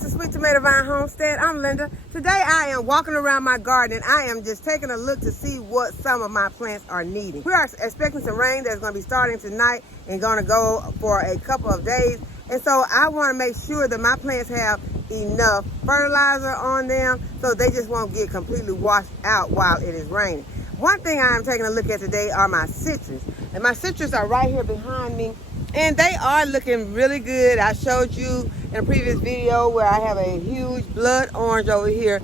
welcome to Sweet Tomato Vine Homestead. I'm Linda. Today I am walking around my garden and I am just taking a look to see what some of my plants are needing. We are expecting some rain that's going to be starting tonight and going to go for a couple of days. And so I want to make sure that my plants have enough fertilizer on them so they just won't get completely washed out while it is raining. One thing I am taking a look at today are my citrus. And my citrus are right here behind me. And they are looking really good. I showed you in a previous video where I have a huge blood orange over here.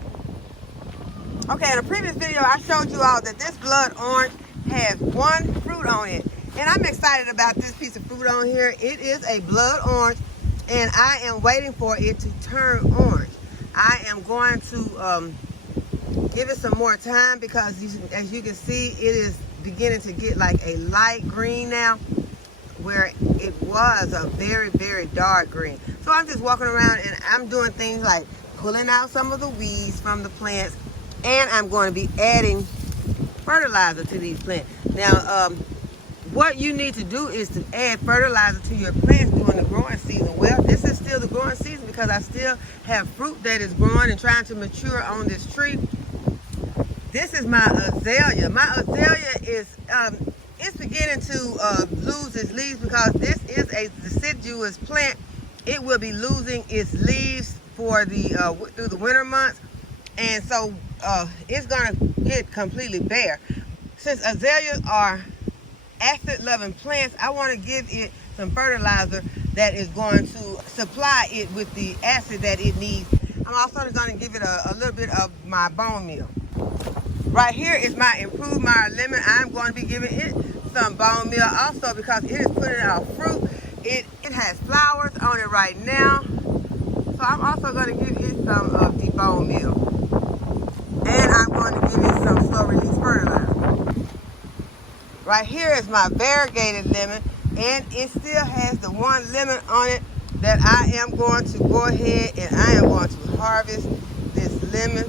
Okay, in a previous video, I showed you all that this blood orange has one fruit on it. And I'm excited about this piece of fruit on here. It is a blood orange, and I am waiting for it to turn orange. I am going to give it some more time because as you can see, it is beginning to get like a light green now, where it was a very, very dark green. So I'm just walking around and I'm doing things like pulling out some of the weeds from the plants, and I'm going to be adding fertilizer to these plants. Now, what you need to do is to add fertilizer to your plants during the growing season. Well, this is still the growing season because I still have fruit that is growing and trying to mature on this tree. This is my azalea. My azalea is it's beginning to lose its leaves because this is a deciduous plant. It will be losing its leaves for the through the winter months, and so it's gonna get completely bare. Since azaleas are acid-loving plants, I want to give it some fertilizer that is going to supply it with the acid that it needs. I'm also going to give it a little bit of my bone meal. Right here is my improved Meyer lemon. I'm going to be giving it some bone meal also because it is putting out fruit. It has flowers on it right now. So I'm also going to give it some of the bone meal. And I'm going to give it some slow release fertilizer. Right here is my variegated lemon, and it still has the one lemon on it that I am going to go ahead and I am going to harvest this lemon.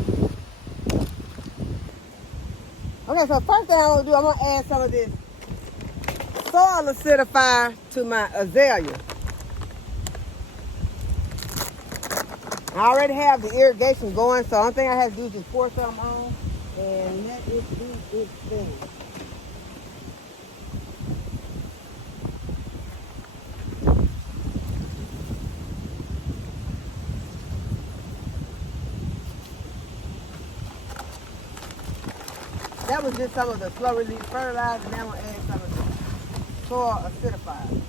Okay, so first thing I'm going to do, I'm going to add some of this soil acidifier to my azalea. I already have the irrigation going, so the only thing I have to do is just pour some on and let it do its thing. That was just some of the slow release fertilizer, and now I'm going to add some of the soil acidifier.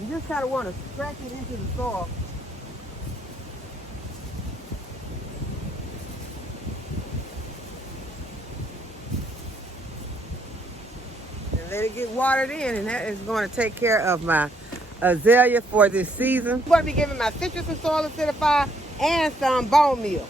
You just kind of want to stretch it into the soil. Let it get watered in, and that is going to take care of my azalea for this season. I'm going to be giving my citrus some soil acidifier and some bone meal.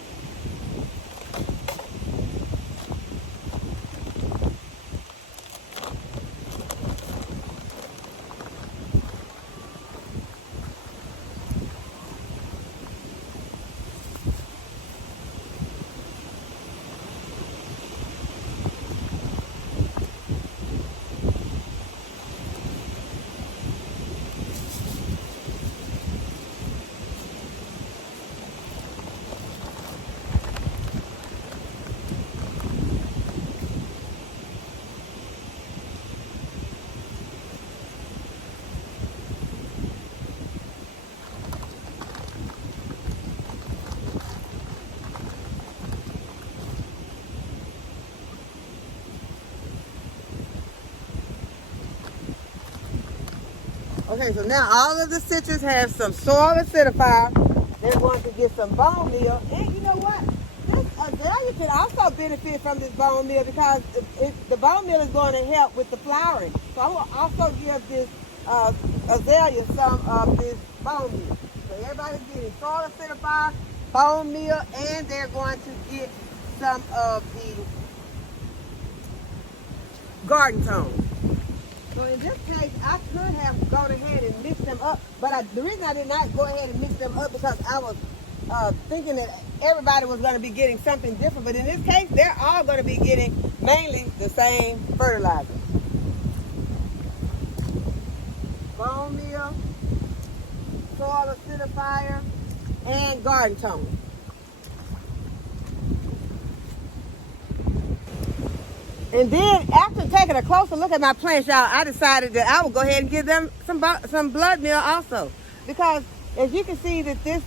Okay, so now all of the citrus have some soil acidifier. They're going to get some bone meal. And you know what? This azalea can also benefit from this bone meal because the bone meal is going to help with the flowering. So I will also give this azalea some of this bone meal. So everybody's getting soil acidifier, bone meal, and they're going to get some of the garden tone. So in this case, I could have gone ahead and mixed them up, but the reason I did not go ahead and mix them up because I was thinking that everybody was going to be getting something different, but in this case, they're all going to be getting mainly the same fertilizer. Bone meal, soil acidifier, and garden tone. And then after taking a closer look at my plants, y'all, I decided that I would go ahead and give them some blood meal also. Because as you can see that this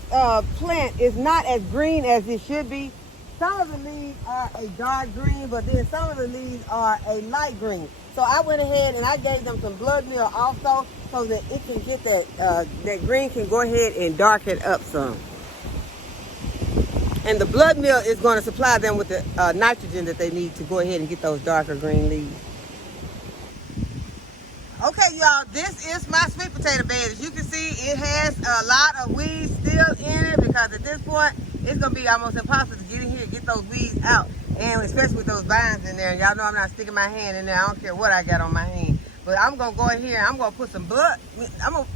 plant is not as green as it should be. Some of the leaves are a dark green, but then some of the leaves are a light green. So I went ahead and I gave them some blood meal also so that it can get that green can go ahead and darken up some. And the blood meal is going to supply them with the nitrogen that they need to go ahead and get those darker green leaves. Okay, y'all, this is my sweet potato bed. As you can see, it has a lot of weeds still in it because at this point, it's going to be almost impossible to get in here and get those weeds out. And especially with those vines in there. Y'all know I'm not sticking my hand in there. I don't care what I got on my hand. But I'm going to go in here and I'm going to put some blood. I'm going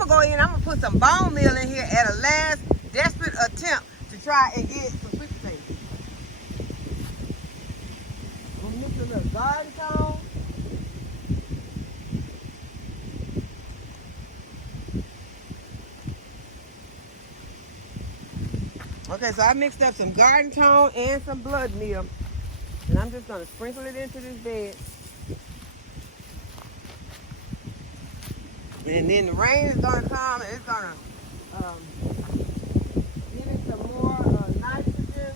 to go in and I'm going to put some bone meal in here at a last desperate attempt to try and get some sweet potatoes. I'm going to mix a little garden tone. Okay, so I mixed up some garden tone and some blood meal. And I'm just going to sprinkle it into this bed. And then the rain is going to come and it's going to give it some more nitrogen.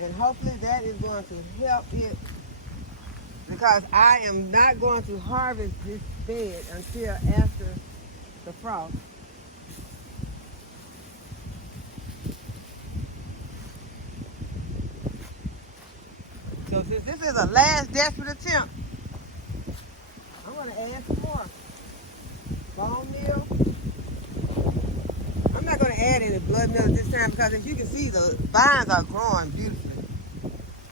And hopefully that is going to help it. Because I am not going to harvest this bed until after the frost. So since this is a last desperate attempt, I'm going to add some more bone meal. I'm not going to add any blood meal at this time because as you can see, the vines are growing beautifully.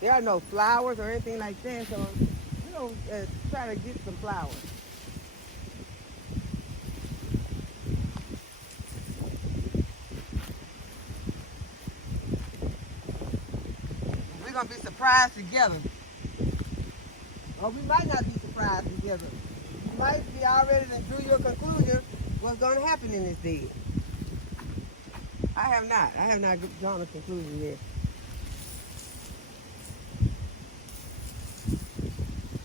There are no flowers or anything like that, so we're going to try to get some flowers. We're going to be surprised together. Or we might not be surprised together. You might be already drew your conclusion what's going to happen in this bed. I have not drawn a conclusion yet.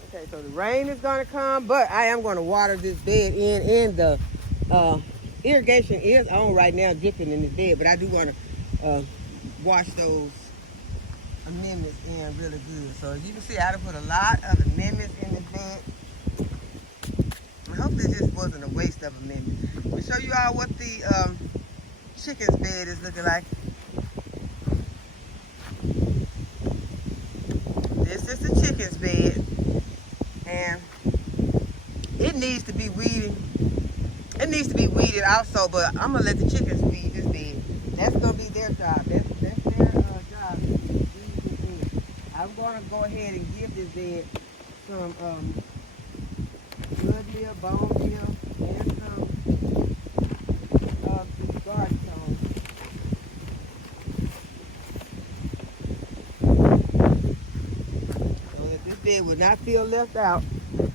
Okay, so the rain is going to come, but I am going to water this bed in, and the irrigation is on right now, dripping in this bed, but I do want to wash those amendments in really good. So as you can see, I put a lot of amendments in this bed. I hope this just wasn't a waste of amendments. I'll show you all what the chicken's bed is looking like. This is the chicken's bed, and it needs to be weeded. It needs to be weeded also, but I'm gonna let the chickens weed this bed. That's gonna be their job. That's their job. I'm gonna go ahead and give this bed some blood meal, bone meal, and some of the garden tone. So that this bed will not feel left out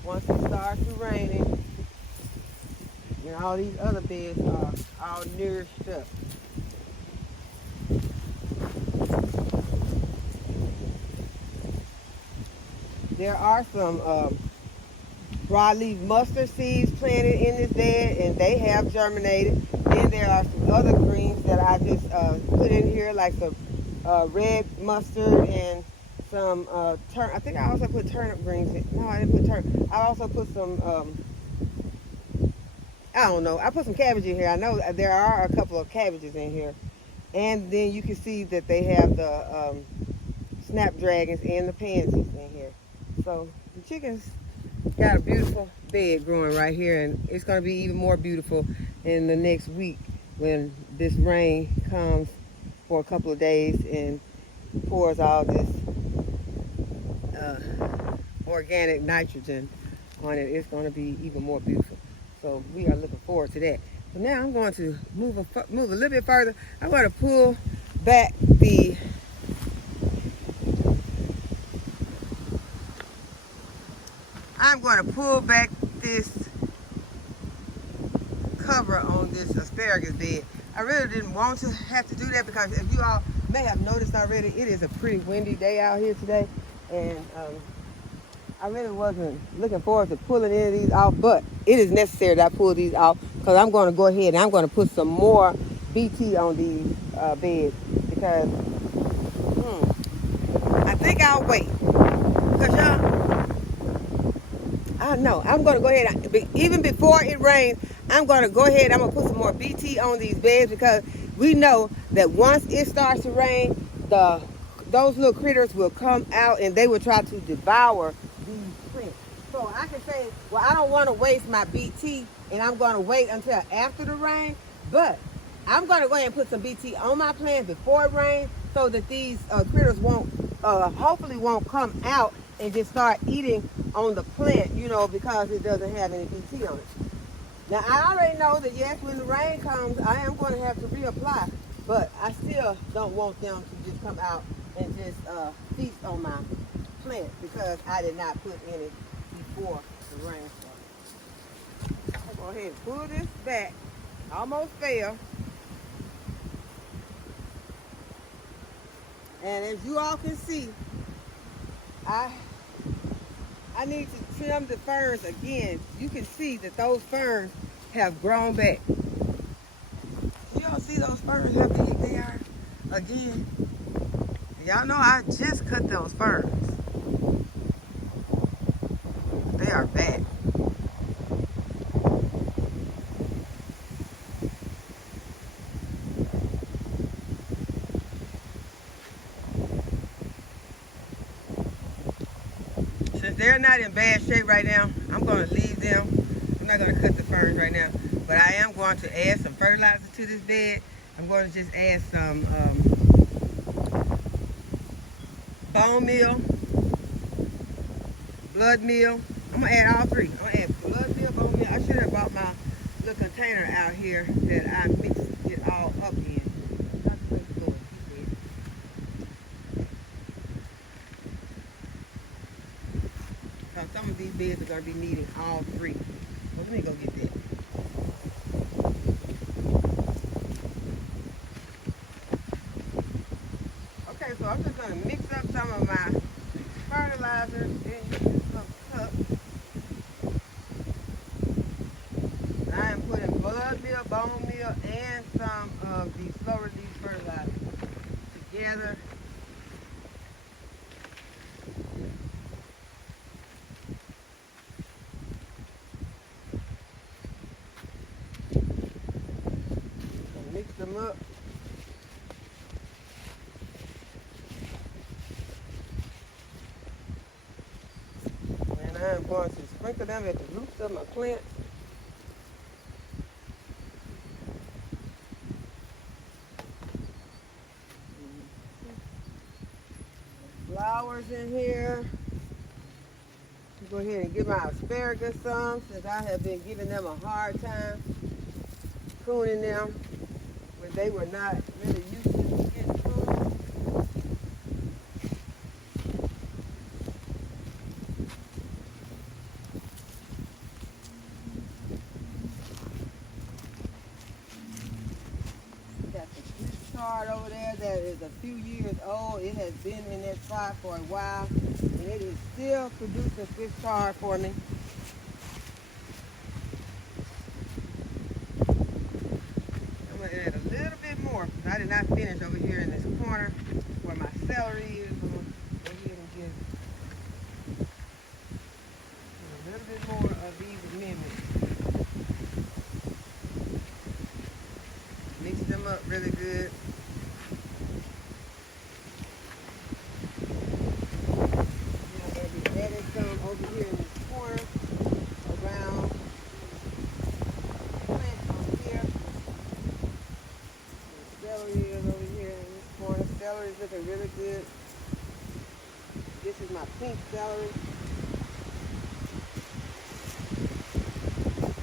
once it starts raining. And all these other beds are all nourished up. There are some broadleaf mustard seeds planted in this bed, and they have germinated. Then there are some other greens that I just put in here, like some red mustard and some I think I also put turnip greens in. No, I didn't put turnip. I also put some I don't know. I put some cabbage in here. I know there are a couple of cabbages in here. And then you can see that they have the snapdragons and the pansies in here. So the chickens got a beautiful bed growing right here, and it's going to be even more beautiful in the next week when this rain comes for a couple of days and pours all this organic nitrogen on it. It's going to be even more beautiful. So we are looking forward to that. So now I'm going to move a little bit further. I'm going to pull back the this cover on this asparagus bed. I really didn't want to have to do that because if you all may have noticed already, it is a pretty windy day out here today, and I really wasn't looking forward to pulling any of these off, but it is necessary that I pull these off because I'm going to go ahead and I'm going to put some more BT on these beds because I think I'll wait because y'all, I know I'm going to go ahead, even before it rains, I'm going to go ahead, I'm going to put some more BT on these beds because we know that once it starts to rain, those little critters will come out and they will try to devour these plants. So I can say, well, I don't want to waste my BT and I'm going to wait until after the rain, but I'm going to go ahead and put some BT on my plants before it rains so that these critters hopefully won't come out and just start eating on the plant, you know, because it doesn't have any BT on it. Now, I already know that, yes, when the rain comes, I am going to have to reapply, but I still don't want them to just come out and just feast on my plants because I did not put any before the rain started. I'll go ahead and pull this back. Almost fell. And as you all can see, I need to trim the ferns again. You can see that those ferns have grown back. You all see those ferns, how big they are again? Y'all know I just cut those ferns. They are back. Since they're not in bad shape right now, I'm going to leave them. I'm not going to cut the ferns right now, but I am going to add some fertilizer to this bed. I'm going to just add some bone meal, blood meal. I'm going to add all three. I'm going to add blood meal, bone meal. I should have brought my little container out here that I mixed it all up in. Some of these beds are going to be needing all three. Well, let me go get that. Okay, so I'm just going to mix up some of my fertilizer in some cups. I am putting blood meal, bone meal, and some of the slow release fertilizer together. Mix them up. And I'm going to sprinkle them at the roots of my plants. Flowers in here. Go ahead and give my asparagus some since I have been giving them a hard time pruning them when they were not really used to getting pruned. Got the Swiss chard over there that is a few years old. It has been in that spot for a while, and it is still producing Swiss chard for me. I'm going to add a little bit more because I did not finish over here in this corner where my celery is. I'm going to go ahead and just a little bit more of these amendments. Mix them up really good. Added some over here in this corner around the plant over here. The celery is over here in this corner. Celery is looking really good. This is my pink celery.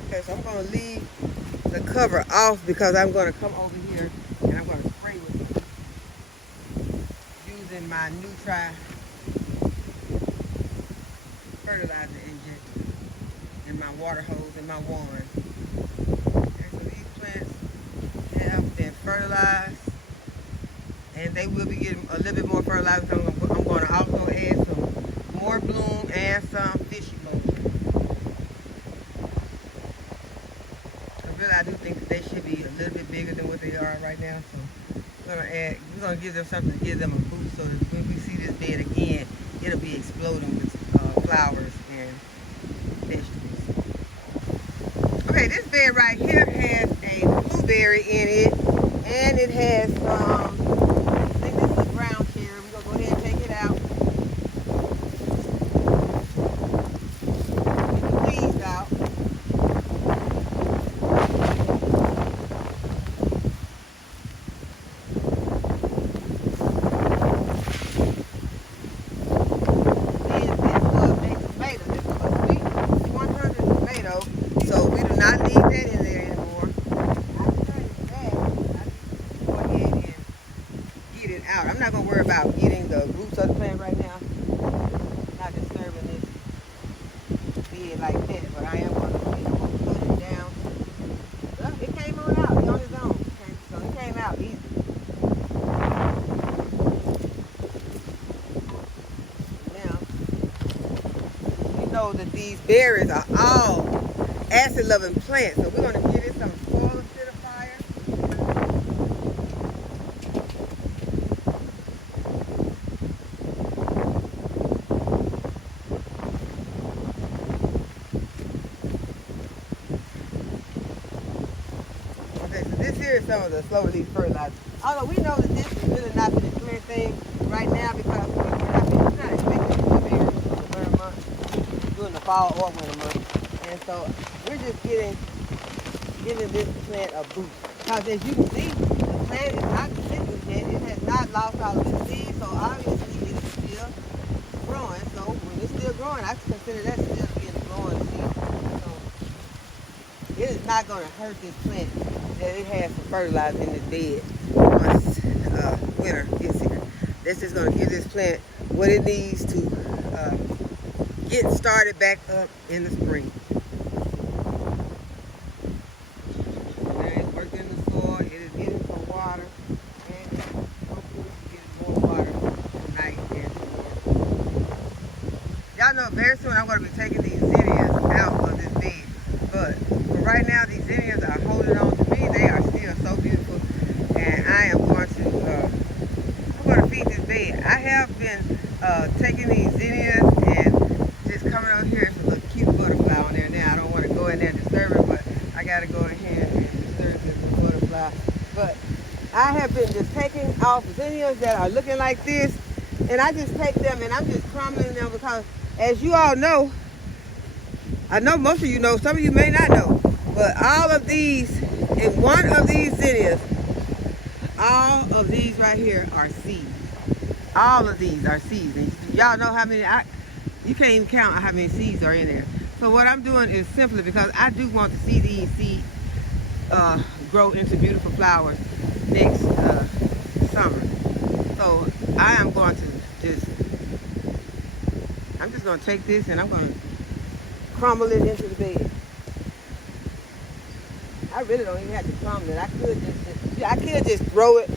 Okay, so I'm going to leave the cover off because I'm going to come over here and I'm going to spray with it using my NEWTRY fertilizer injector and my water hose and my wand. And so these plants have been fertilized, and they will be getting a little bit more fertilizer. So I'm going to also add some more bloom and some fishy motion. I do think that they should be a little bit bigger than what they are right now. So we're gonna give them something to give them a boost so that when we see this bed again, it'll be exploding with flowers and vegetables. Okay, this bed right here has a blueberry in it, and it has I think this is a brown cherry. We're gonna go ahead and take it out. Get the leaves out. I'm not going to worry about getting the roots of the plant right now. Not disturbing this bed like that, but I am going to put it down. Well, it came on out on its own. So it came out easy. Now, we know that these berries are all acid-loving plants, so we're going to give it some soil acidifier. Here is some of the slow release fertilizer. Although we know that this is really not the clear thing right now because we're not expecting blueberries in the winter months, during the fall or winter months. And so we're just giving this plant a boost. Because as you can see, the plant is not deciduous yet. It has not lost all of its seeds, so obviously it is still growing. So when it's still growing, I consider that still being a growing seed. So it is not going to hurt this plant that it has some fertilizer in the bed once winter gets here. This is going to give this plant what it needs to get started back up in the spring. Now it's working in the soil, it is getting some water, and hopefully it's getting more water tonight and tomorrow. Y'all know very soon I'm going to be taking these zinnias out of this bed, but for right now these zinnias are holding on to me. They are still so beautiful, and I am going to feed this bed. I have been taking these zinnias and just coming over here. It's a little cute butterfly on there now. I don't want to go in there and disturb it, but I got to go in here and disturb this butterfly. But I have been just taking off zinnias that are looking like this, and I just take them and I'm just crumbling them because, as you all know, I know most of you know, some of you may not know, but all of these, in one of these zinnias, all of these right here are seeds. All of these are seeds. And y'all know how many, you can't even count how many seeds are in there. So what I'm doing is simply because I do want to see these seeds grow into beautiful flowers next summer. So I am going to I'm just going to take this and I'm going to crumble it into the bed. I really don't even have to crumble it. I could just throw it.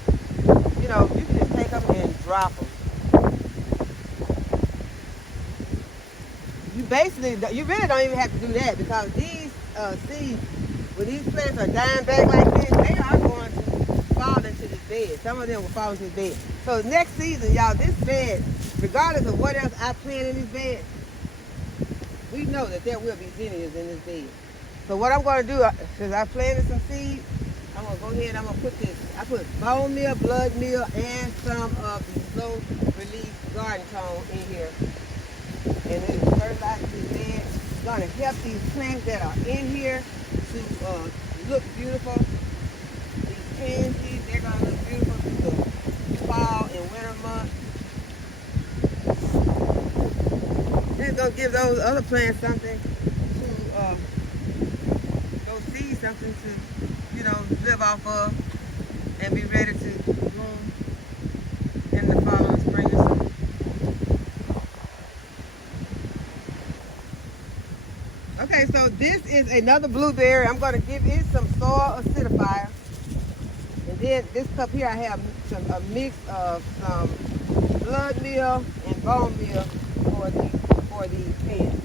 You know, you can just take them and drop them. You really don't even have to do that because these seeds, when these plants are dying back like this, they are going to fall into this bed. Some of them will fall into this bed. So next season, y'all, this bed, regardless of what else I plant in this bed, we know that there will be zinnias in this bed. So what I'm going to do, since I planted some seeds, I'm going to go ahead and I'm going to put this, I put bone meal, blood meal, and some of the slow release garden tone in here. And it is fertilized this bed. It's going to help these plants that are in here to look beautiful. These pansies, they're going to look beautiful through the fall and winter months. And it's going to give those other plants something to, those seeds something to, you know, live off of and be ready to bloom in the fall and spring or summer. Okay, so this is another blueberry. I'm going to give it some soil acidifier. And then this cup here I have a mix of some blood meal and bone meal for the pans.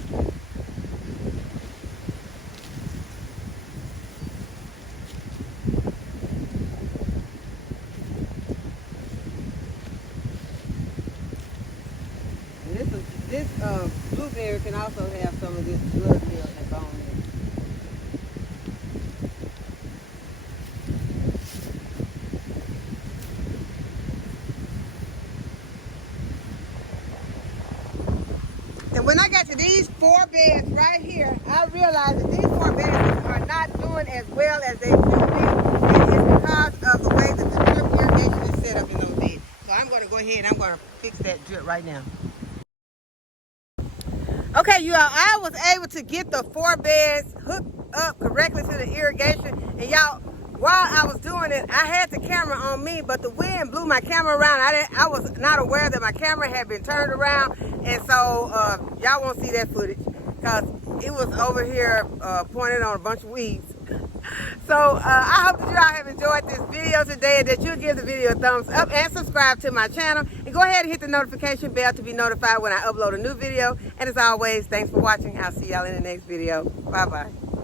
This blueberry can also have some of this blood meal and bone meal. And when I got to these 4 beds right here, I realized that these 4 beds are not doing as well as they should be, and it's because of the way that the drip irrigation is set up in those beds. So I'm going to go ahead and I'm going to fix that drip right now. Okay, you all, I was able to get the 4 beds hooked up correctly to the irrigation. And y'all, while I was doing it, I had the camera on me, but the wind blew my camera around. I was not aware that my camera had been turned around. And so y'all won't see that footage because it was over here pointed on a bunch of weeds. So I hope that you all have enjoyed this video today and that you'll give the video a thumbs up and subscribe to my channel. And go ahead and hit the notification bell to be notified when I upload a new video. And as always, thanks for watching. I'll see y'all in the next video. Bye-bye.